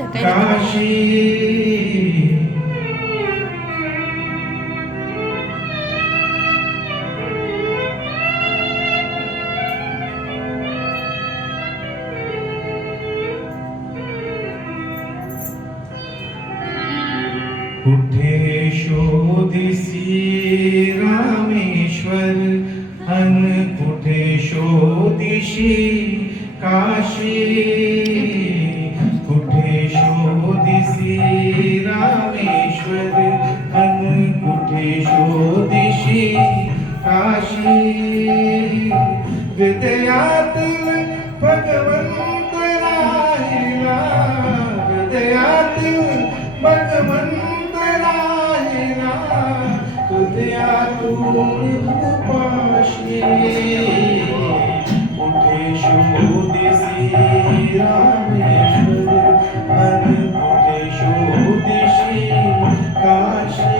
इथं काय काशी कुठे शोधिसी रामेश्वर अन कुठे शोधिशी काशी कुठे शोधिसी रामेश्वर अन कुठे शोधिशी काशी हृदयातील भगवंत राहिला हृदयातील भगवंत हृदयातून उपाशी कुठे शोधिसी रामेश्वर अन कुठे शोधिशी काशी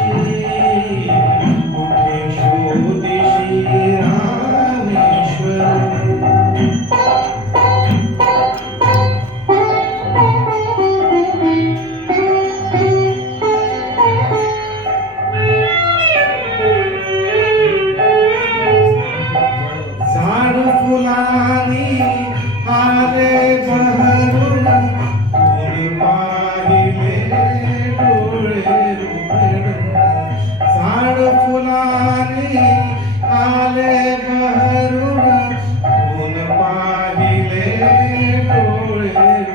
कुठे शोधिशी रामेश्वर फुलानी आले बहरून फुल पाहिले डोळे उघडून झाड फुलानी आले बहरून फुल पाहिले डोळे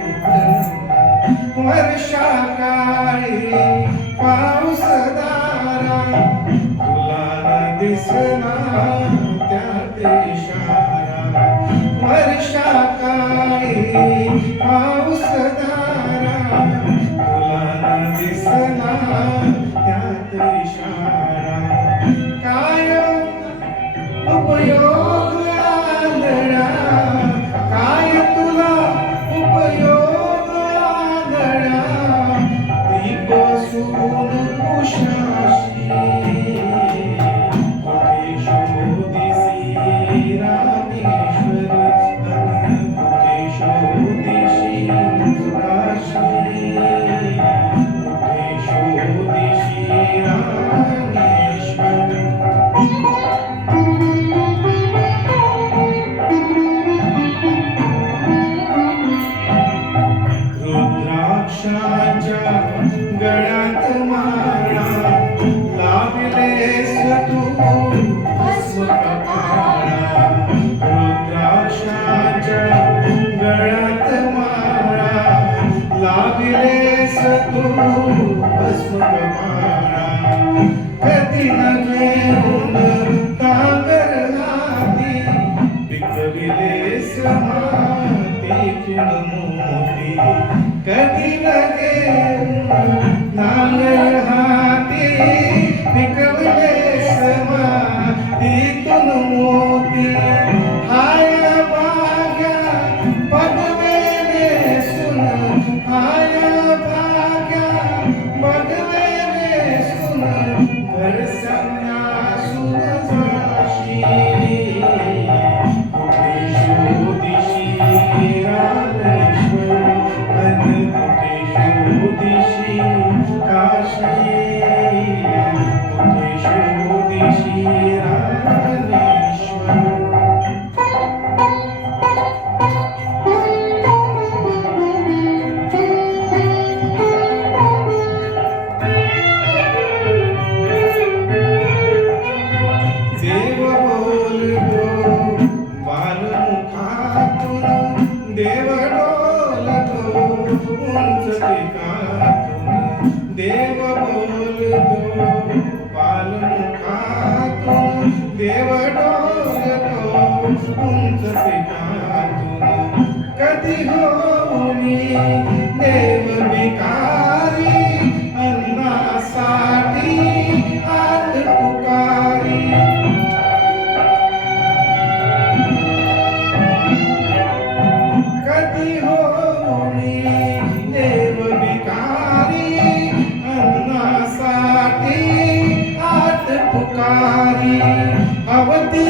उघडून वर्षा काळी पाऊस दारा तुला न दिसला त्या देशारा वर्षा काळी पाऊस दारा तुला न दिसला त्यात इशारा काय उपयोग आंधळा काय तुला उपयोग आंधळा दीप सून उषाशी कुठे शोधिसी रामेश्वर अन कुठे शोधिशी काशी कुठे शोधिशी रामेश्वर रुद्राक्षाच्या गळ्यात माळा लावलेस तू भस्म कपाळा रुद्राक्षाच्या गळ्यात माळा लावलेस तू भस्म कपाळा कधी न घेऊन तांगर हाती पिकविलेस मातीतून मोती कधी न घेऊन तांगर हाती पिकविलेस मातीतून मोती हाय भाग्या बघवे नेसून हाय भाग्या बघवे नेसून घर संन्यासून जाशी कुठे शोधिशी रामेश्वर अन कुठे शोधिशी काशी कुठे शोधिशी रामेश्वर देव बोलतो बालमुखातून देव डोलतो उंच पिकातून देव बोलतो बालमुखातून देव डोलतो उंच पिकातून कधी होऊनी देव भिकारी अन्नासाठी हात पुकारी कधी होऊनी देव भिकारी अन्नासाठी हात पुकारी अवती